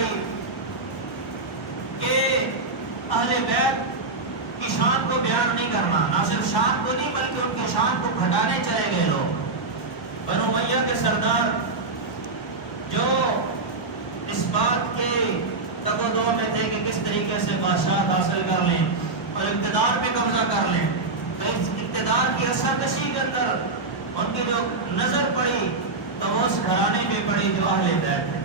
پڑی کہ اہل بیت کی شان کو بیان نہیں کرنا، نہ صرف شان کو نہیں بلکہ ان کی شان کو گھٹانے چلے گئے لوگ۔ بنو امیہ کے سردار جو اس بات کے تگ و دو میں تھے کہ کس طریقے سے بادشاہت حاصل کر لیں اور اقتدار پہ قبضہ کر لیں، تو اس اقتدار کی اثر کشی کے اندر ان کی جو نظر پڑی تو وہ اس گھرانے پہ پڑی جو اہل بیت ہے۔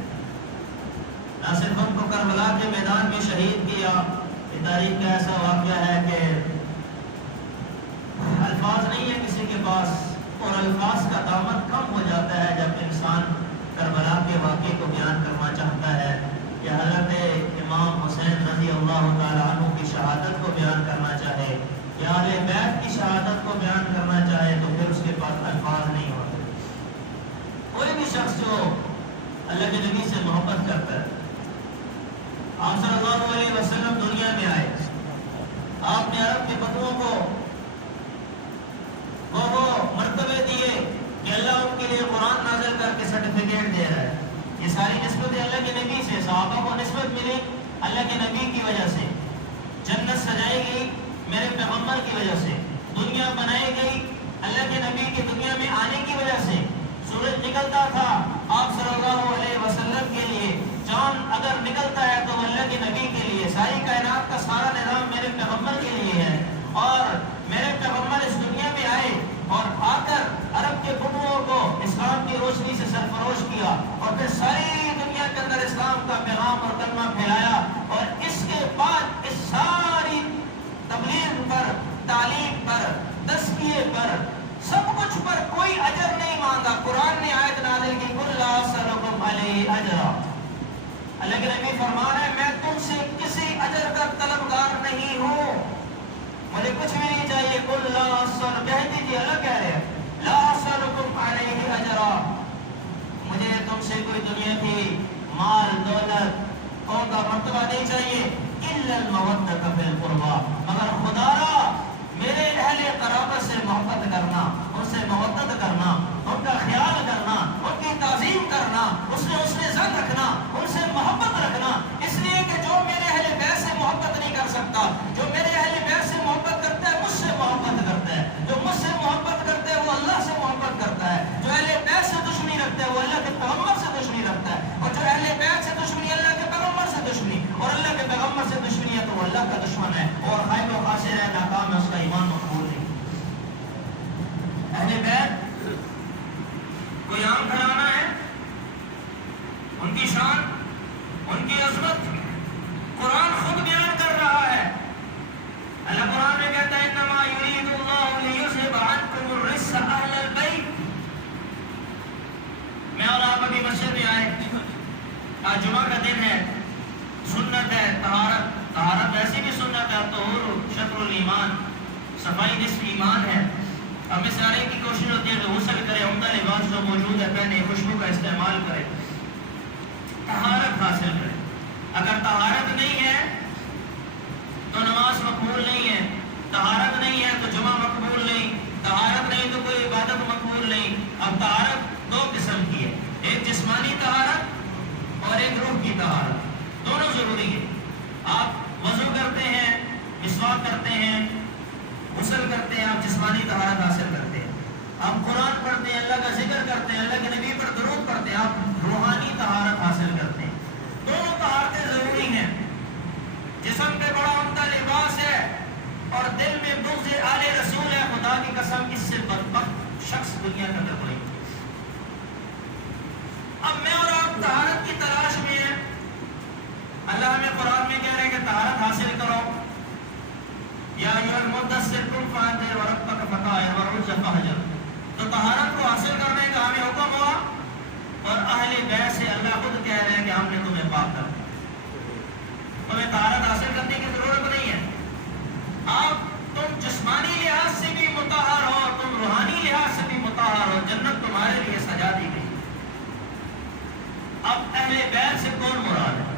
نہ صرف ان کو کربلا کے میدان میں شہید کیا، یہ تاریخ کا ایسا واقعہ ہے کہ الفاظ نہیں ہے کسی کے پاس، اور الفاظ کا دامن کم ہو جاتا ہے جب انسان کربلا کے واقعے کو بیان کرنا چاہتا ہے یا حضرت امام حسین رضی اللہ تعالیٰ عنہ کی شہادت کو بیان کرنا چاہے یا اہل بیت کی شہادت کو بیان کرنا چاہے تو پھر اس کے پاس الفاظ نہیں ہوتے۔ کوئی بھی شخص جو اللہ کے نبی سے محبت کرتا ہے، آپ صلی اللہ علیہ وسلم دنیا میں آئے، آپ نے عرب کے بدوؤں کو وہ مرتبے دیے کہ اللہ ان کے لیے قرآن نازل کر کے سرٹیفکیٹ دے رہا ہے۔ یہ ساری نسبت اللہ کے نبی سے، صحابہ کو نسبت ملی اللہ کے نبی کی وجہ سے، جنت سجائی گئی میرے پیغمبر کی وجہ سے، دنیا بنائی گئی اللہ کے نبی کے دنیا میں آنے کی وجہ سے، سورج نکلتا تھا آپ صلی اللہ علیہ وسلم کے لیے، چاند اگر نکلتا ہے تو اللہ کے نبی کے لیے، ساری کائنات کا سارا نظام میرے پیغمبر کے لیے ہے۔ اور میرے پیغمبر اس دنیا میں آئے اور آ کر عرب کے بدوؤں کو اسلام کی روشنی سے سرفروش کیا اور پھر ساری دنیا کے اندر اسلام کا پیغام اور کلمہ پھیلایا، اور اس کے بعد اس ساری تبلیغ پر، تعلیم پر، تزکیے پر، سب کچھ پر کوئی اجر نہیں مانگا۔ قرآن نے آیت نازل کی قُل لَا أَسْأَلُكُمْ عَلَيْهِ أَجْرًا، اللہ کے نبی فرما رہے ہیں میں تم سے کسی اجر کا طلبگار نہیں ہوں، مجھے کچھ بھی نہیں چاہیے۔ قُل لَا أَسْأَلُكُمْ، کہہ دیجیے، اللہ کہہ رہے ہیں لَا أَسْأَلُكُمْ عَلَيْهِ أَجْرًا، مجھے تم سے کوئی دنیا کی مال دولت قوم کا مرتبہ نہیں چاہیے، إِلَّا الْمَوَدَّةَ فِي الْقُرْبَى، مگر خدا را میرے اہل قرابت سے محبت کرنا، ان سے محبت کرنا، ان کا خیال کرنا، ان کی تعظیم کرنا، اس نے زن رکھنا، ان سے محبت رکھنا، اس لیے کہ جو میرے اہل بیت سے محبت نہیں کر سکتا، جو میرے اہل بیت سے محبت کرتا ہے مجھ سے محبت کرتا ہے، جو مجھ سے محبت کرتا ہے وہ اللہ سے محبت کرتا ہے، جو اہل بیت سے دشمنی رکھتا ہے وہ اللہ کے پیغمبر سے دشمنی رکھتا ہے، اور جو اہل بیت سے دشمنی اللہ کے پیغمبر سے دشمنی، اور اللہ کے پیغمبر سے دشمنی ہے تو وہ اللہ کا دشمن ہے اور خائب و خاسر ہے، ناکام ہے، اس کا ایمان مقبول نہیں۔ اہل بیت کوئی عام گھرانہ ہے، ان کی شان، ان کی عظمت قرآن خود بیان کر رہا ہے۔ اللہ قرآن میں کہتا ہے انما یرید اللہ لیذھب عنکم الرجس اہل البیت، میں اور آپ ابھی مسجد میں آئے، آج جمعہ کا دن ہے، سنت ہے طہارت ویسی بھی سنت ہے، طہور شطر الایمان، صفائی نصف ایمان ہے۔ ہمیں سارے کی کوشش ہوتی ہے کہ غسل کرے، عمدہ لباس جو موجود ہے پہنے، خوشبو کا استعمال کرے، طہارت حاصل کرے۔ اگر طہارت نہیں ہے تو نماز مقبول نہیں ہے، طہارت نہیں ہے تو جمعہ مقبول نہیں، طہارت نہیں تو کوئی عبادت مقبول نہیں۔ اب طہارت دو قسم کی ہے، ایک جسمانی طہارت اور ایک روح کی طہارت، دونوں ضروری ہے۔ آپ وضو کرتے ہیں، مسواک کرتے ہیں، غسل کرتے ہیں، آپ جسمانی طہارت حاصل کرتے ہیں، آپ قرآن پڑھتے ہیں، اللہ کا ذکر کرتے ہیں، اللہ کے نبی پر درود پڑھتے ہیں، آپ روحانی طہارت حاصل کرتے ہیں۔ دونوں طہارتیں ضروری ہیں۔ جسم پہ بڑا عمدہ لباس ہے اور دل میں بغض آل رسول ہے، خدا کی قسم اس سے بدبخت شخص دنیا کے اندر کوئی۔ اب میں اور آپ طہارت کی تلاش میں ہیں، اللہ ہمیں قرآن میں کہہ رہے ہیں کہ طہارت حاصل کرو، یا ایھا المدثر قم فانذر وربک فکبر والرجز فہجر، تو طہارت کو حاصل کرنے کا ہمیں حکم ہوا، اور اہل بیت سے اللہ خود کہہ رہے ہیں کہ ہم نے تمہیں پاک کر دیا، تمہیں طہارت حاصل کرنے کی ضرورت نہیں ہے۔ تم جسمانی لحاظ سے بھی مطہر ہو، تم روحانی لحاظ سے بھی مطہر ہو، جنت تمہارے لیے سجا دی گئی۔ اب اہل بیت سے کون مراد ہے؟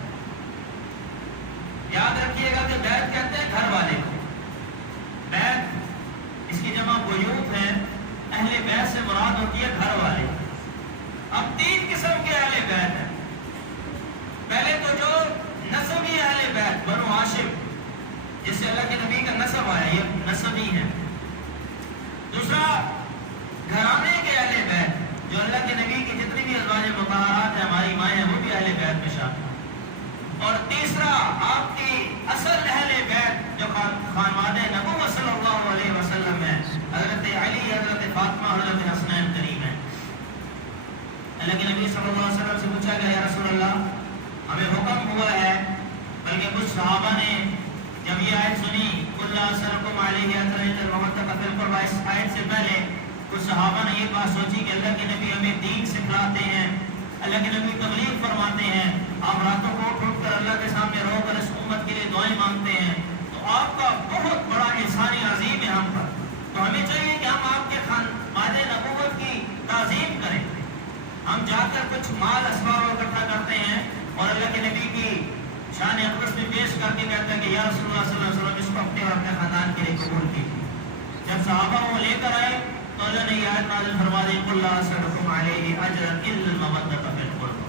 یاد رکھیے گا کہ بیت کہتے ہیں گھر والے کو، بیت اس کی جمع بیوت ہے، اہل بیت سے مراد ہوتی ہے گھر والے۔ اب تین قسم کے اہل بیت ہیں، پہلے تو جو بیت بنو ہاشم جس سے اللہ کے نبی کا نسب آیا، یہ نسب ہی ہے. دوسرا گھرانے کے اہل بیت جو اللہ کے نبی کی جتنی بھی ازواج مطہرات ہیں ہماری مائیں ہیں وہ بھی اہل بیت میں شامل. اور تیسرا آپ کی اصل اہل بیت جو خانوادہ نبوت صلی اللہ علیہ وسلم ہے، حضرت علی، حضرت فاطمہ، حضرت حسنین کریم ہیں. اللہ کے نبی صلی اللہ علیہ وسلم سے پوچھا گیا یا رسول اللہ ہمیں حکم ہوا ہے، بلکہ کچھ صحابہ نے جب یہ آیت سنی قل لا اسألکم علیہ اجرا الا المودۃ فی القربى، اس آیت سے پہلے کچھ صحابہ نے یہ بات سوچی کہ اللہ کے نبی ہمیں دین سکھلاتے ہیں، اللہ کے نبی تبلیغ فرماتے ہیں، آپ راتوں کو اٹھ کر اللہ کے سامنے رو کر اس امت کے لیے دعائیں مانگتے ہیں، تو آپ کا بہت بڑا احسان عظیم ہے ہم پر، تو ہمیں چاہیے کہ ہم آپ کے خانوادہ نبوت کی تعظیم کریں. ہم جا کر کچھ مال اسباب اکٹھا کرتے ہیں اور اللہ کے نبی کی شان اقدس میں پیش کر کے کہتے ہیں کہ یا رسول اللہ صلی اللہ علیہ وسلم اس کو اپنے اور اپنے خاندان کے لیے قبول کیجیے. جب صحابہ وہ لے کر آئے تو اللہ نے یہ آیت نازل فرما دی قل لا اسألکم علیہ اجرا الا المودۃ فی القربى،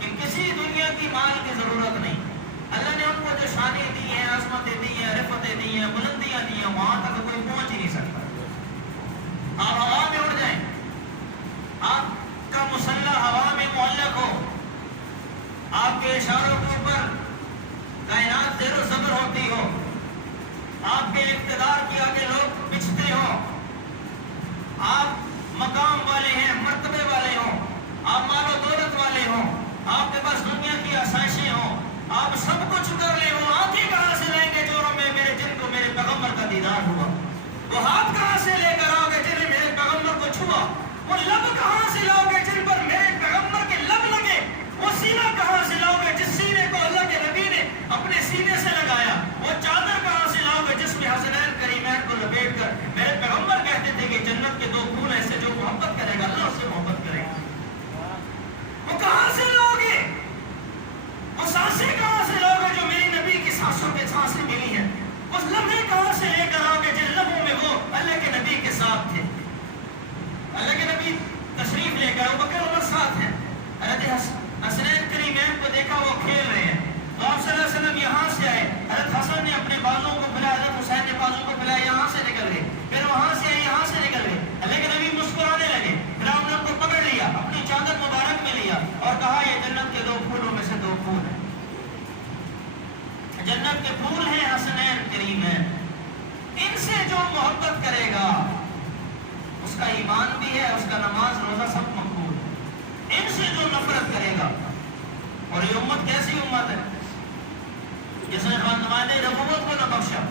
کہ کسی دنیا کی مال کی ضرورت نہیں. اللہ نے ان کو جو شانیں دی ہیں، عظمتیں دی ہیں، رفعتیں دی ہیں، بلندیاں دی ہیں، وہاں تک کوئی پہنچ ہی نہیں سکتا. آپ ہوا میں اڑ جائیں، آپ کا مسلح ہوا میں معلق ہو، آپ کے اشاروں کے اوپر کائنات زیر و زبر ہوتی ہو، آپ کے اقتدار کی آگے لوگ بچھتے ہو، آپ مقام والے ہیں، مرتبے والے ہوں، آپ مال و دولت والے ہوں، آپ کے پاس دنیا کی آسائشیں ہوں، آپ سب کچھ کر لیں، وہ آنکھیں کہاں سے لیں گے جو میرے جن کو میرے پیغمبر کا دیدار ہوا؟ وہ ہاتھ کہاں سے لے کر آؤ گے جنہیں میرے پیغمبر کو چھوا؟ وہ لب کہاں سے لاؤ گے جن پر میرے پیغمبر کے لب لگے؟ وہ سینہ کہاں سے لاؤ گے جس سینے کو اللہ کے نبی نے اپنے سینے سے لگایا؟ وہ چادر کہاں سے لاؤ گے جس میں حسنین کریمین کو لپیٹ کر میرے پیغمبر کہتے تھے کہ جنت کے دو پھول ایسے جو محبت کرے گا اللہ اس سے محبت کرے گا؟ وہ کہاں سے لاؤ گے؟ وہ سانسیں کہاں سے لاؤ گے جو میری نبی کی سانسوں کے سانسیں ملی ہیں؟ اس لمحے کہاں سے لے کر آؤ گے جن لمحوں میں وہ اللہ کے نبی کے ساتھ تھے؟ اللہ کے نبی تشریف لے کر بکر عمر ساتھ ہیں، حضرت حسنین کریمین کو دیکھا وہ کھیل رہے ہیں، تو آپ صلی اللہ علیہ وسلم یہاں سے آئے، حضرت حسن نے اپنے بازوں کو پھیلایا، حضرت حسین نے بازوں کو پھیلایا، یہاں سے نکل گئے، پھر وہاں سے آئے، یہاں سے نکل گئے. اللہ کے نبی مسکرانے لگے، پھر آپ نے ان کو پکڑ لیا، اپنی چادر مبارک میں لیا اور کہا یہ جنت کے دو پھولوں میں سے دو پھول ہیں، جنت کے پھول ہیں حسنین کریمین. ان سے جو محبت کرے گا اس کا ایمان بھی ہے، اس کا نماز روزہ سب مقبول ہے. ان سے جو نفرت کرے گا، اور یہ امت کیسی امت ہے جس نے خاندان نبوت کو نہ بخشا،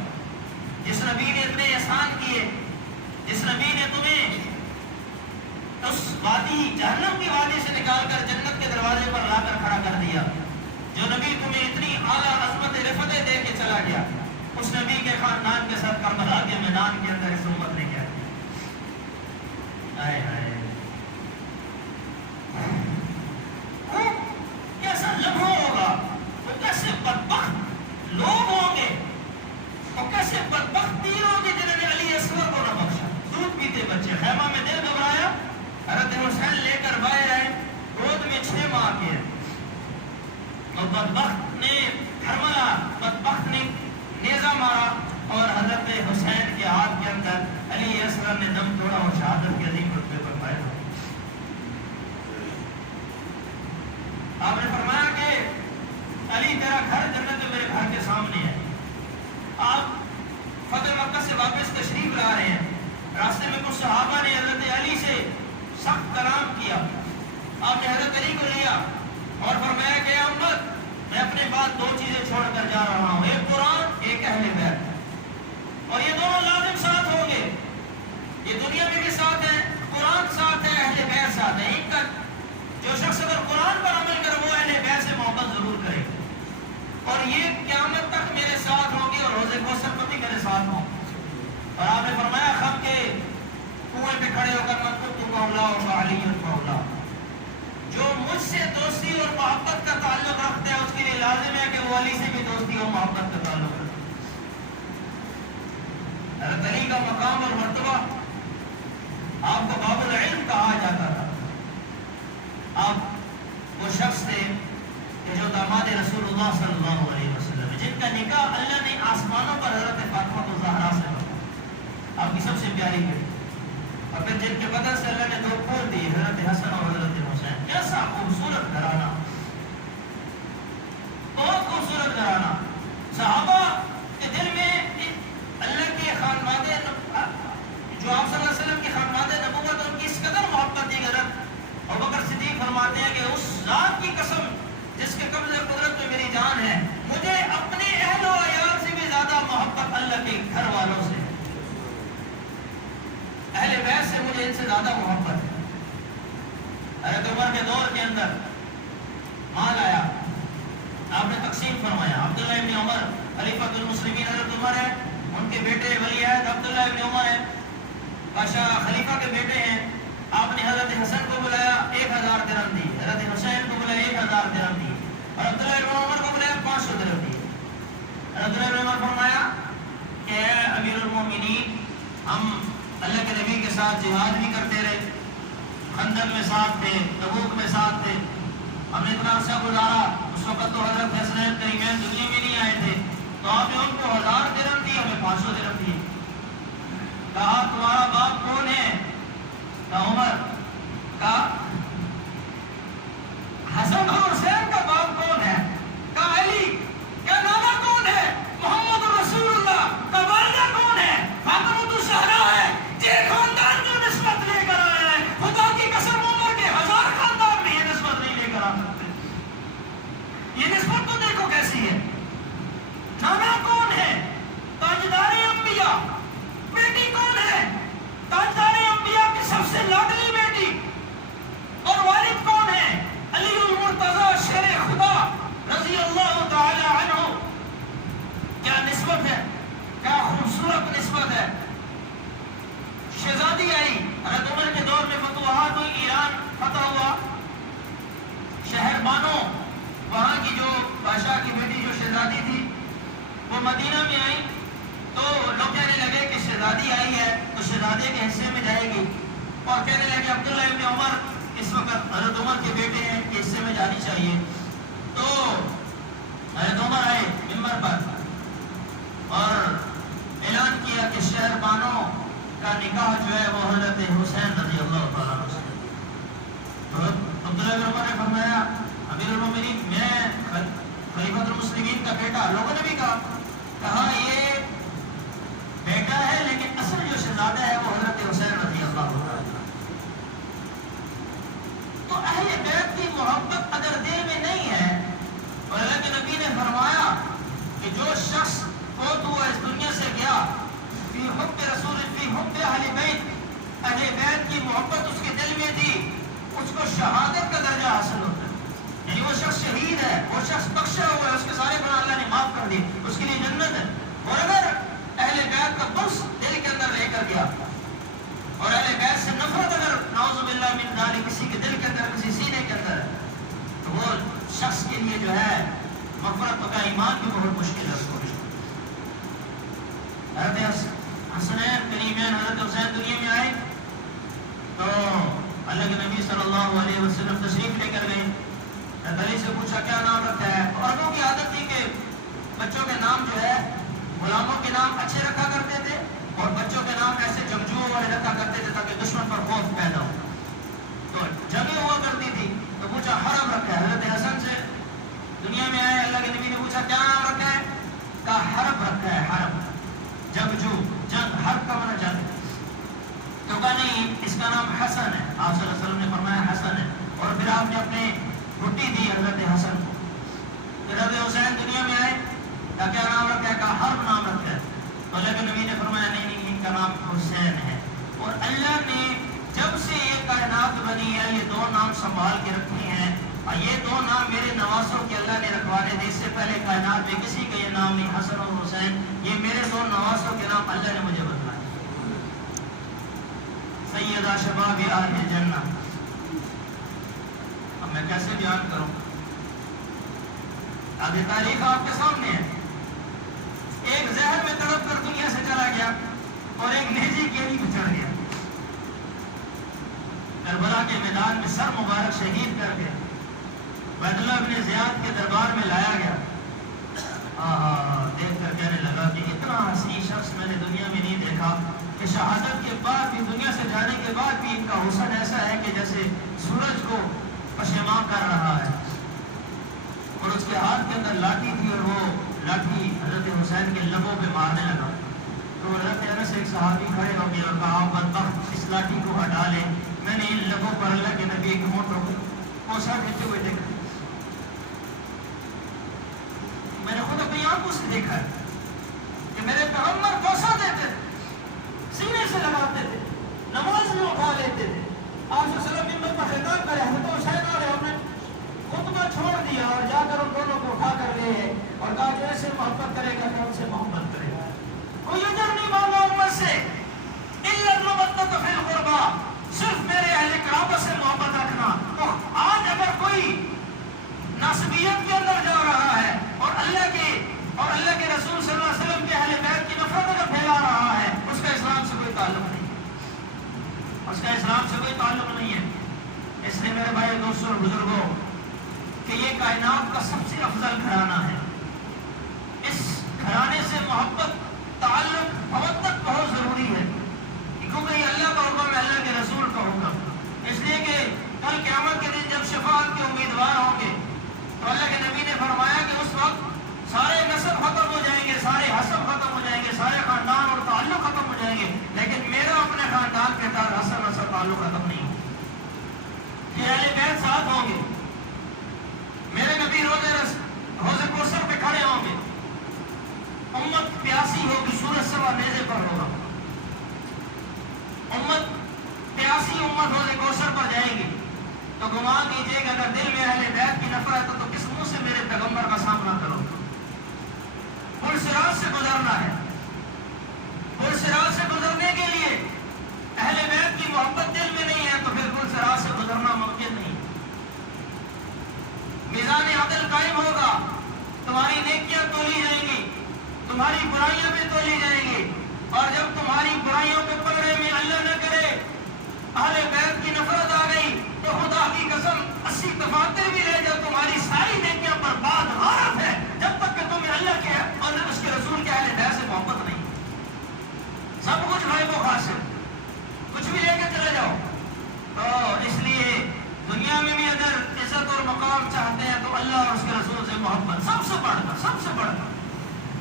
جس نبی نے اتنے احسان کیے، جس نبی نے تمہیں اس وادی جہنم کی وادی سے نکال کر جنت کے دروازے پر لا کر کھڑا کر دیا، جو نبی تمہیں اتنی اعلیٰ عظمت رفعتیں دے کے چلا گیا، اس نبی کے خاندان کے ساتھ کربلا کے میدان کے اندر اس امت نے کیا کیا؟ کیسا لمحہ ہوگا، وہ کیسے بدبخت لوگ ہوں گے، وہ کیسے بدبخت تیر ہوں گے جنہوں نے علی اصغر کو نہ بخشا. دودھ پیتے بچے، خیمہ میں دل گھبرایا، حضرت حسین لے کر باہر آئے، گود میں 6 ماہ کے، اور بدبخت نے حرملہ، بدبخت نے نیزہ مارا اور حضرت حسین کے ہاتھ کے اندر علی اصغر نے دم توڑا اور شہادت کے عظیم رتبے پر پائے. آپ نے فرمایا کہ علی تیرا گھر جنت میں میرے گھر کے سامنے ہے. آپ فتح مکہ سے واپس تشریف لا رہے ہیں، راستے میں کچھ صحابہ نے حضرت علی سے سخت کلام کیا. آپ نے حضرت علی کو لیا اور فرمایا کہ امت میں اپنے بعد 2 چیزیں چھوڑ کر جا رہا ہوں، ایک قرآن، ایک اہل بیت، اور یہ دونوں لازم ساتھ ہوں گے. یہ دنیا میں بھی ساتھ ہیں، قرآن ساتھ ہے، اہل بیت ساتھ ہے. ان کا جو شخص اگر قرآن پر عمل کر وہ اہل بیت سے محبت ضرور کرے، اور یہ قیامت تک میرے ساتھ ہوں گے اور روزے کوثر پر بھی میرے ساتھ ہوں. اور آپ نے فرمایا خم کے کنویں پہ کھڑے ہو کر من کنت مولا و علی مولا، جو مجھ سے دوستی اور محبت کا تعلق رکھتا ہے اس کے لیے لازم ہے کہ وہ علی سے بھی دوستی اور محبت کا تعلق رکھے. حضرت علی کا مقام اور مرتبہ، آپ کو باب العلم کہا جاتا تھا. آپ وہ شخص تھے کہ جو داماد رسول اللہ صلی اللہ علیہ وسلم، جن کا نکاح اللہ نے آسمانوں پر حضرت فاطمہ الزہرا سے ہوا، آپ کی سب سے پیاری بیٹی، اور پھر جن کے بدن سے اللہ نے دو پھول دی، حضرت حسن اور حضرت حسین۔ کیسا خوبصورت گھرانہ، بہت خوبصورت گھرانہ۔ صحابہ کے دل میں اللہ کے خاندان، جو آپ صلی اللہ علیہ وسلم کی خاندان نبوت، ان کی اس قدر محبت تھی کہ ابوبکر صدیق فرماتے ہیں کہ اس ذات کی قسم جس کے قبضہ قدرت میں میری جان ہے، مجھے اپنے اہل و عیال سے بھی زیادہ محبت اللہ کے گھر والوں سے، اہل بیت سے مجھے ان سے زیادہ محبت ہے۔ حضرت عمر کے دور کے اندر مال آیا، آپ نے تقسیم فرمایا۔ عبداللہ ابن عمر خلیفۃ المسلمین حضرت عمر ہے، ان کے بیٹے ولی عہد عبداللہ ابن عمر ہے، بادشاہ خلیفہ کے بیٹے ہیں۔ آپ نے حضرت حسن کو بلایا، 1000 درہم دی، حضرت حسین کو بلایا 1000 درہم دی، اور عبداللہ ابن عمر کو بلایا 500 درہم دی۔ عبداللہ ابن عمر فرمایا کہ اے امیر المومنین، ہم اللہ کے نبی کے ساتھ جہاد بھی کرتے رہے، خندق میں ساتھ تھے، تبوک میں ساتھ تھے، ہم نے اتنا عرصہ گزارا، اس وقت تو حضرت حسنین کریمین دنیا میں نہیں آئے تھے، تو آپ نے ان کو 1000 درہم دی، ہمیں 500 درہم دی۔ کہا تمہارا باپ کون ہے؟ کہا عمر۔ کہا حسن اور حسین کا باپ کون ہے؟ کہا علی۔ کہا نانا کون ہے؟ محمد رسول اللہ۔ کہا والدہ کون ہے؟ فاطمہ الزہرا ہے۔ یہ خاندان جو نسبت لے کر آیا ہے، خدا کی قسم عمر کے 1000 خاندان میں یہ نسبت نہیں لے کر آ سکتے۔ یہ نسبت تو دیکھو کیسی ہے۔ نانا کون ہے؟ تاجدار انبیاء۔ بیٹی کون ہے؟ تاجدار انبیاء کی سب سے لاڈلی بیٹی۔ اور والد کون ہے؟ علی المرتضی شیر خدا رضی اللہ تعالی عنہ۔ کیا نسبت ہے، کیا خوبصورت نسبت ہے۔ شہزادی آئی، حضرت عمر کے دور میں فتوحات ہوئی، ایران فتح ہوا، شہر بانو وہاں کی جو بادشاہ کی بیٹی جو شہزادی تھی وہ مدینہ میں آئی، تو لوگ کہنے لگے کہ شہزادی آئی ہے تو شہزادے کے حصے میں جائے گی، اور کہنے لگے عبداللہ ابن عمر اس وقت حضرت عمر کے بیٹے ہیں کہ حصے میں جانی چاہیے۔ تو حضرت عمر آئے منبر پر اور اعلان کیا کہ شہر بانو کا نکاح جو ہے وہ حضرت حسین رضی اللہ تعالیٰ عنہ سے۔ تو عبداللہ ابن عمر نے فرمایا امیر المومنین میں خلیفۃ المسلمین کا بیٹا۔ لوگوں نے بھی کہا یہ بیٹا ہے لیکن اصل جو شہزادہ ہے وہ حضرت حسین رضی اللہ عنہ۔ تو اہل بیت کی محبت اگر دل میں نہیں ہے، اور اللہ کے نبی نے فرمایا کہ جو شخص فوت ہوا اس دنیا سے گیا، فی حب رسول فی حب اہل بیت، اہل بیت کی محبت اس کے دل میں تھی، اس کو شہادت کا درجہ حاصل ہوتا ہے، یعنی وہ شخص شہید ہے، وہ شخص بخشا ہوا ہے، اس کے سارے گناہ اللہ نے معاف کر دی، اس کے لیے جنت ہے۔ اور اگر اہل بیت کا بغض دل کے اندر رہ کر گیا، اور اہل بیت سے نفرت اگر نعوذ باللہ من ذالک کسی کے دل کے اندر، کسی سینے کے اندر ہے، تو وہ شخص کے لیے جو ہے مغفرت کا ایمان بھی بہت مشکل ہے اس کو۔ حضرت حسنین کریمین حضرت حسین دنیا میں آئے تو اللہ کے نبی صلی اللہ علیہ وسلم تشریف لے کر گئے۔ علی سے پوچھا کیا نام رکھا ہے؟ عربوں کی عادت تھی کہ بچوں کے نام جو ہے غلاموں کے نام اچھے رکھا کرتے تھے، اور بچوں کے نام ایسے جنگجوؤں والے رکھا کرتے تھے تاکہ دشمن پر خوف پیدا ہو۔ تو جنگیں ہوا کرتی تھی تو پوچھا حرب رکھا ہے۔ حضرت حسن سے دنیا میں آئے، اللہ کے نبی نے پوچھا کیا نام رکھا ہے؟ کہا حرب رکھا ہے، حرب، جنگجو، جنگ، حرب کا معنی جنگ۔ تو کہا نہیں اس کا نام حسن ہے، آپ صلی اللہ علیہ وسلم نے فرمایا حسن ہے، اور پھر آپ نے اپنے گھٹی دی حضرت حسن کو۔ پھر حضرت حسین دنیا میں آئے، کیا نام رکھا ہے؟ کہا حرب نام رکھا ہے۔ تو اللہ کے نبی نے فرمایا نہیں نہیں ان کا نام حسین ہے۔ اور اللہ نے جب سے یہ کائنات بنی ہے یہ دو نام سنبھال کے رکھے ہیں، اور یہ دو نام میرے نوازوں کے اللہ نے رکھوانے تھے، اس سے پہلے کائنات میں کسی کا یہ نام نہیں، حسن اور حسین یہ میرے دو نوازوں کے نام اللہ نے مجھے بتلائے۔ سیدہ شباب اہل الجنہ، اب میں کیسے بیان کروں؟ آگے تاریخ آپ کے سامنے ہے۔ ایک زہر میں تڑپ کر دنیا سے چلا گیا، اور ایک نیزے کیلی پہ چڑھ گیا، کربلا کے میدان میں سر مبارک شہید کر کے بیت اللہ بن زیاد کے دربار میں لایا گیا۔ کہنے لگا کہ اتنا حسین شخص میں نے دنیا میں نہیں دیکھا کہ شہادت کے بعد بھی، دنیا سے جانے کے بعد بھی ان کا حسن ایسا ہے کہ جیسے سورج کو پشیماں کر رہا ہے. اور اس کے ہاتھ کے اندر لاٹھی تھی اور وہ لاٹھی حضرت حسین کے لبوں پہ مارنے لگا. تو حضرت انس ایک صحابی کھڑے ہو گئے اور کہا بدبخت اس لاٹھی کو ہٹا لے، میں نے ان لبوں پر اللہ کے نبی ایک موٹر کو کوسا دیتے ہوئے دیکھا. میں نے خود اپنی آنکھوں سے دیکھا ہے کہ میرے پیغمبر کوسا دیتے تھے، سینے سے لگاتے تھے، نماز میں اٹھا لیتے تھے. آپ صلی اللہ علیہ وسلم منبر پر خطاب کرے، حضرت حسین آ رہے، ہم نے خطبہ چھوڑ دیا اور جا کر ان دونوں کو اٹھا کر گئے اور کہا جو ایسے محبت کرے گا کہ ہم سے محبت کرے گا. کوئی اجر نہیں مانگا امت سے، الا المودۃ فی القربى، صرف میرے اہل قرابت سے محبت رکھنا. تو آج اگر کوئی ناسبیت کے اندر جا رہا ہے اور اللہ کے رسول صلی اللہ علیہ وسلم کے اہل بیت کی نفرت اگر پھیلا رہا ہے، اس کا اسلام سے کوئی تعلق نہیں، اس کا اسلام سے کوئی تعلق نہیں ہے. اس لیے میرے بھائی دوستوں اور بزرگوں کہ یہ کائنات کا سب سے افضل گھرانہ ہے. اس گھرانے سے محبت، تعلق، مودت بہت ضروری ہے، کیونکہ یہ اللہ کا حکم ہے، اللہ کے رسول کا حکم. اس لیے کہ کل قیامت کے دن جب شفاعت کے امیدوار ہوں گے تو اللہ کے نبی نے فرمایا کہ اس وقت سارے نسب ختم ہو جائیں گے، سارے حسب ختم ہو جائیں گے، سارے خاندان اور تعلق ختم ہو جائیں گے، لیکن میرا اپنے خاندان کے ساتھ حسب نسب تعلق ختم نہیں ہوگا. یہ اہل بیت ساتھ ہوں گے، میرے نبی روزے کوثر پہ کھڑے ہوں گے، امت پیاسی ہوگی، سورج سوا نیزے پر ہوگا، امت پیاسی امت روزے کوثر پر جائے گی. تو گمان کیجیے کہ اگر دل میں اہل بیت کی نفرت ہے تو کس منہ سے میرے پیغمبر کا سامنا کرو. پل صراط سے گزرنا ہے، پل صراط سے گزرنے کے لیے اہل بیت کی محبت دل میں نہیں ہے تو پھر پل صراط سے گزرنا ممکن نہیں. میزان عدل قائم ہوگا، تمہاری نیکیاں تولی جائیں گی، تمہاری برائیاں بھی تولی جائیں گی. اور جب تمہاری برائیوں کے پلڑے میں اللہ نہ کرے اہل بیت کی نفرت آ گئی تو خدا کی قسم 80 دفاتر بھی رہ جائے، تمہاری ساری نیکیاں پر بات غارت ہے جب تک کہ تمہیں اللہ کے اور اس کے رسول کے اہل بیت سے محبت نہیں. سب کچھ غائب و خاصر، کچھ بھی لے کے چلے جاؤ. تو اس لیے دنیا میں بھی اگر عزت اور مقام چاہتے ہیں تو اللہ اور اس کے رسول سے محبت سب سے بڑھ کر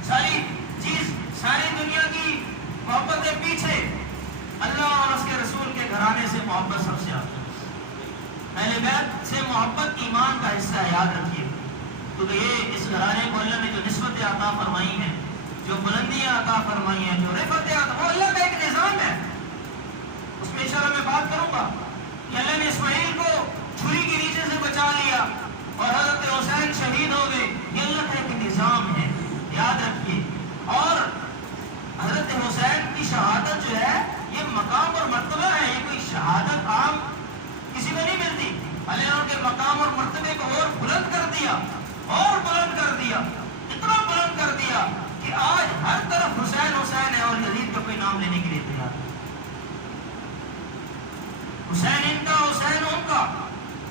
ساری چیز، ساری دنیا کی محبت کے پیچھے اللہ اور اس کے رسول کے گھرانے سے محبت سب سے آتی ہے. اہل بیت سے محبت ایمان کا حصہ ہے، یاد رکھیے. کیونکہ یہ اس گھرانے کو اللہ نے جو نسبتیں عطا فرمائی ہیں، جو بلندیاں عطا فرمائی ہیں، جو رفعتیں عطا، وہ اللہ کا ایک نظام ہے. اس میں انشاءاللہ میں بات کروں گا کہ اللہ نے اسماعیل کو چھری کے نیچے سے بچا لیا اور حضرت حسین شہید ہو گئے. یہ اللہ کا ایک نظام ہے، یاد رکھیے. اور حضرت حسین کی شہادت جو ہے یہ مقام اور مرتبہ ہے، یہ کوئی شہادت عام کسی کو نہیں ملتی. اللہ نے ان کے مقام اور مرتبے کو اور بلند کر دیا، اور بلند کر دیا، اتنا بلند کر دیا کہ آج ہر طرف حسین حسین ہے اور یزید کا کوئی نام لینے کے لیے تیار ہے. حسین ان کا، حسین ان کا،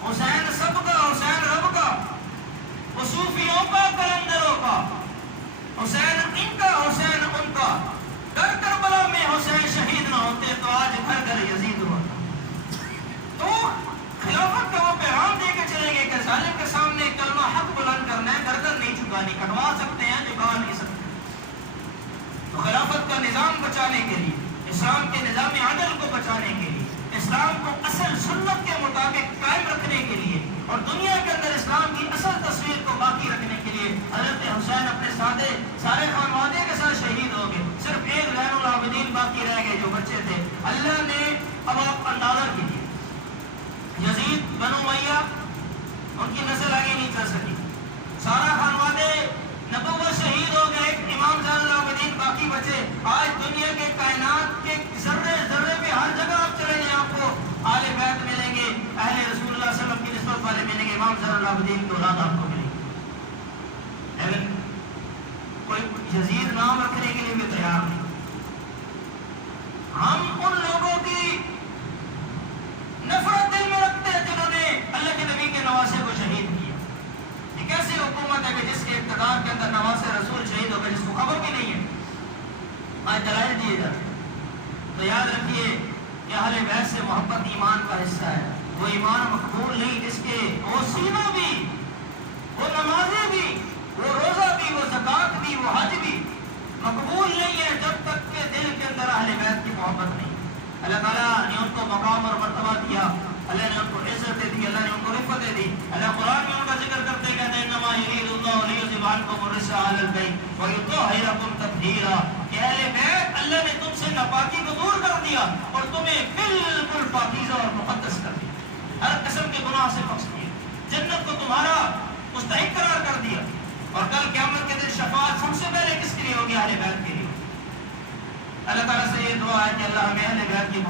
حسین سب کا، حسین رب کا، وہ صوفیوں کا، کلندروں کا، حسین ان کا، حسین ان کا. گر کربلا میں حسین شہید نہ ہوتے تو آج گھر گھر یزید ہوتا. تو خلافت کا وہ پیغام دے کے چلے گئے کہ ظالم کے سامنے کلمہ حق بلند کرنا ہے، گردن نہیں جھکانی، کٹوا سکتے ہیں جھکا نہیں سکتے. تو خلافت کا نظام بچانے کے لیے، اسلام کے نظام عدل کو بچانے کے لیے، اسلام کو اصل سنت کے مطابق قائم رکھنے کے لیے اور دنیا کے اندر اسلام کی اصل تصویر کو باقی رکھنے کے لیے حضرت حسین اپنے سارے خانوادے کے ساتھ شہید ہو گئے. صرف ایک زین العابدین باقی رہ گئے جو بچے تھے. اللہ نے اب آپ اندازہ کیجیے، یزید بنو امیہ ان کی نسل آگے نہیں چل سکی، سارا خانوادے نبوت شہید ہو گئے، امام زین العابدین باقی بچے. آج دنیا کے کائنات کے ذرے ذرے پہ ہر جگہ آپ چلیں گے آپ کو آل بیت ملیں گے، اہل رسول اللہ صلی اللہ علیہ وسلم کی نسبت والے ملیں گے، امام زین العابدین کی اولاد آپ کو ملیں گے. لیکن کوئی یزید نام رکھنے کے لیے بھی تیار نہیں. ہم ان لوگوں کی نفرت دل میں رکھتے ہیں جنہوں نے اللہ کے نبی کے نواسے کو شہید کیا. یہ کیسے حکومت ہے کہ جس کے اقتدار کے اندر نواسے رسول شہید ہو گئے جس کو خبر بھی نہیں ہے، آج دلائل دیے جاتے ہیں۔ تو یاد رکھیے کہ اہل بیت سے محبت ایمان کا حصہ ہے، وہ ایمان مقبول نہیں جس کے وہ سینہ بھی، وہ نمازیں بھی، وہ روزہ بھی، وہ زکوٰۃ بھی، وہ حج بھی مقبول نہیں ہے جب تک کہ دل کے اندر اہل بیت کی محبت نہیں۔ اللہ تعالیٰ نے ان کو مقام اور مرتبہ دیا، اللہ نے ان کو عزتیں دی، اللہ نے ان کو رفعتیں دی۔ اللہ قرآن میں ان کا ذکر کرتے کہتے ہیں انما یرید اللہ لیذھب عنکم الرجس اہل البیت ویطہرکم تطہیرا، کہ اہل بیت اللہ نے تم سے ناپاکی کو دور کر دیا اور تمہیں بالکل پاکیزہ اور مقدس کر دیا، ہر قسم کے گناہ سے بخش دیا، جنت کو تمہارا مستحق قرار کر دیا۔ اور کل قیامت کے دن شفاعت سب سے پہلے کس کے لیے ہوگی؟ اہل بیت کے لیے۔ اللہ تعالیٰ سے یہ دعا ہے کہ اللہ ہمیں اہل بیت کی